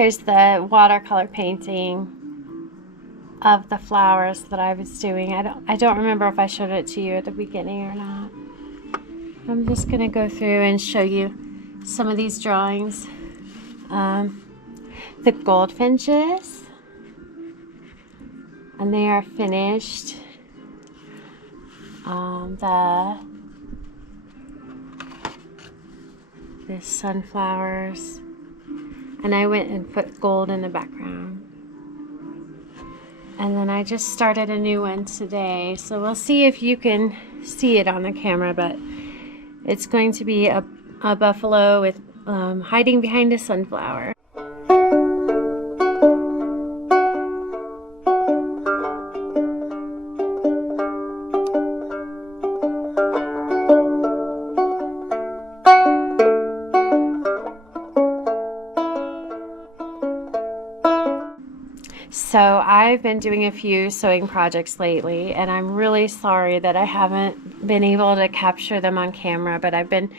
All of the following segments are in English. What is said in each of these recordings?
Here's the watercolor painting of the flowers that I was doing. I don't remember if I showed it to you at the beginning or not. I'm just gonna go through and show you some of these drawings. The goldfinches, and they are finished. The sunflowers, and I went and put gold in the background. And then I just started a new one today, so we'll see if you can see it on the camera, but it's going to be a buffalo with hiding behind a sunflower. So I've been doing a few sewing projects lately, and I'm really sorry that I haven't been able to capture them on camera, but I've been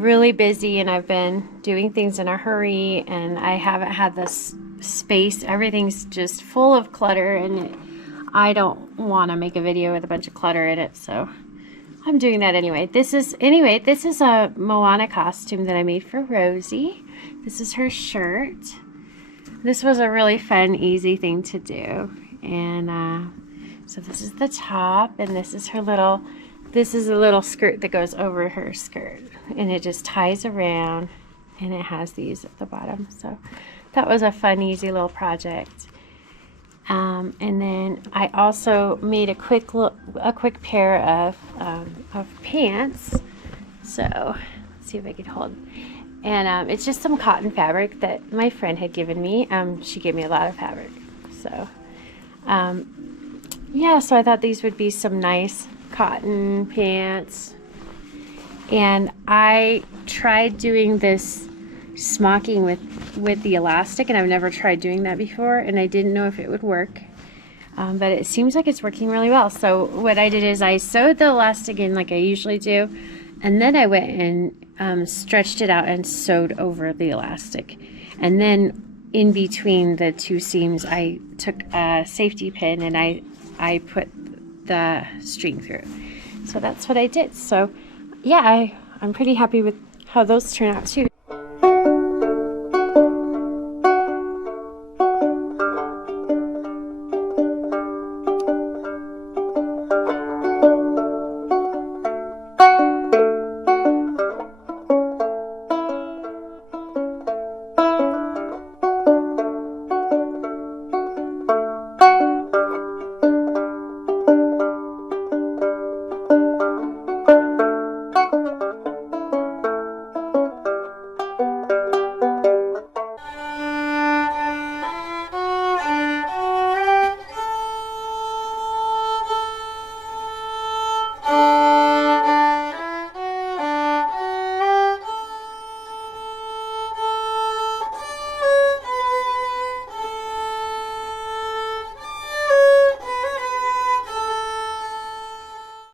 really busy, and I've been doing things in a hurry, and I haven't had this space. Everything's just full of clutter, and I don't want to make a video with a bunch of clutter in it, so I'm doing that anyway. This is a Moana costume that I made for Rosie. This is her shirt. This was a really fun, easy thing to do. And so this is the top, and this is a little skirt that goes over her skirt, and it just ties around, and it has these at the bottom. So that was a fun, easy little project. And then I also made a quick pair of pants. So let's see if I can hold. And it's just some cotton fabric that my friend had given me. She gave me a lot of fabric. So, yeah, so I thought these would be some nice cotton pants. And I tried doing this smocking with the elastic, and I've never tried doing that before, and I didn't know if it would work. But it seems like it's working really well. So what I did is I sewed the elastic in like I usually do, and then I went and stretched it out and sewed over the elastic. And then in between the two seams, I took a safety pin and I put the string through. So that's what I did. So yeah, I'm pretty happy with how those turn out too.